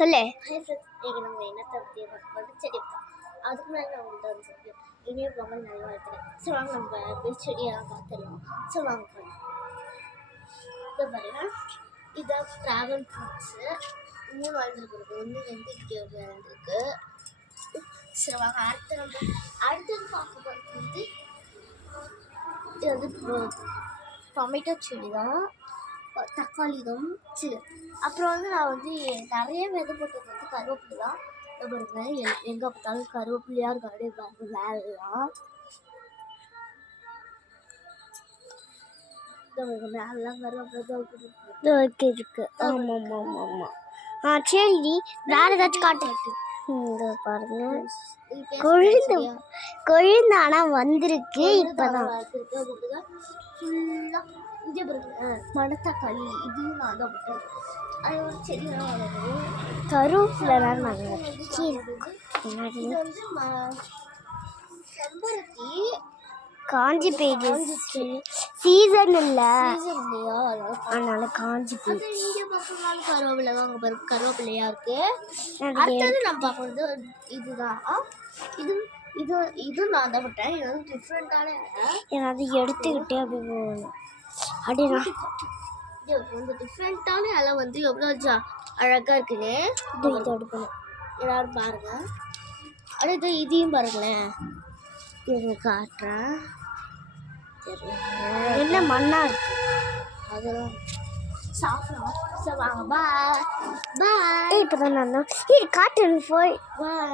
சொல்லு. Hi friends, இன்னைக்கு நம்ம என்னத்தை பற்றி பார்க்க செடி தான். அதுக்கு முன்னாடி நான் உங்கள்கிட்ட வந்து சொல்லுவேன், இனிமே ரொம்ப நல்லா வளர்த்துறேன். சரி வாங்க நம்ம போய் செடியெல்லாம் பார்த்துடலாம். சரி வாங்க போகலாம். இதை பாருங்க, இதான் ட்ராகன் ஃப்ரூட்ஸு. 3 வளர்ந்துருக்கு, 1 2 இங்கே வளர்ந்துருக்கு. சரி வாங்க அடுத்தது பார்க்க போகிறது வந்து இது வந்து டொமேட்டோ செடி தான், தக்காளி தான். சரி, அப்புறம் வந்து நான் வந்து நிறைய விதை போட்டது வந்து கருவேப்பிலை தான். பாருங்க, எங்கே பார்த்தாலும் கருவேப்பிலையாக இருக்கும். அப்படியே பாருங்க மேலாம் மேலாம் கருவேப்பிலை இருக்கு. ஆமாம் ஆமாம் ஆமாம். சரி, வேற ஏதாச்சும் காட்டு. இங்கே பாருங்க, கொழுந்து ஆனால் வந்திருக்கு. இப்போதான் ஃபுல்லாக இங்கே பாருங்க, மணத்தக்காளி இதுவும் நான் தான் போட்டேன். அது ஒரு செடியெல்லாம் வளருது. கருவேப்பிலை நாங்கள் இது வந்து செம்பருத்தி காஞ்சி போயிடுச்சு. சீசன் இல்லை, இல்லையா, அதனால காஞ்சி போயிடுச்சு. இங்கே பார்க்கறதுனால கருவேப்பிலை வாங்க பாருங்க, கருவேப்பிலையா இருக்கு. அடுத்தது நம்ம பார்க்கறது இதுதான். இது இது இது நான் தான் போட்டேன். இது வந்து டிஃப்ரெண்ட்டான அதை எடுத்துக்கிட்டே அப்படி போகணும். அப்படின்னா இது வந்து டிஃப்ரெண்ட்டான இலை வந்து எவ்வளோ அழகாக இருக்குன்னு இதை எடுக்கணும். எல்லாரும் பாருங்க. அடுத்து இதையும் பாருங்களேன், இது காட்டுறேன். என்ன மண்ணா இருக்கு, அதெல்லாம் சாப்பிடலாம். சரி வாங்க, பாய் பாய். இப்போதான் நான் காட்டு போய் பாய்.